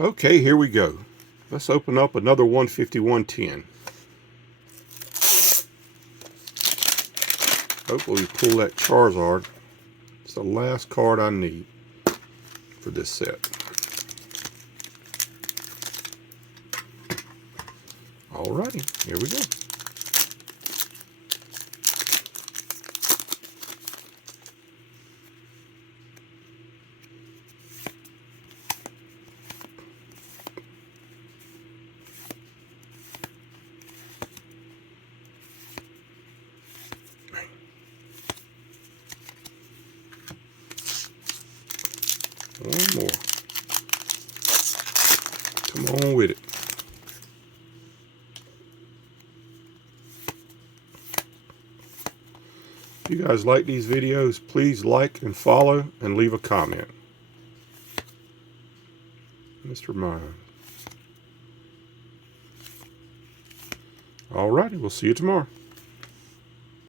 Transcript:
Okay, here we go. Let's open up another 15110. Hopefully we pull that Charizard. It's the last card I need for this set. Alrighty, here we go. One more. Come on with it. If you guys like these videos, please like and follow and leave a comment. Mr. Mime. Alrighty, we'll see you tomorrow.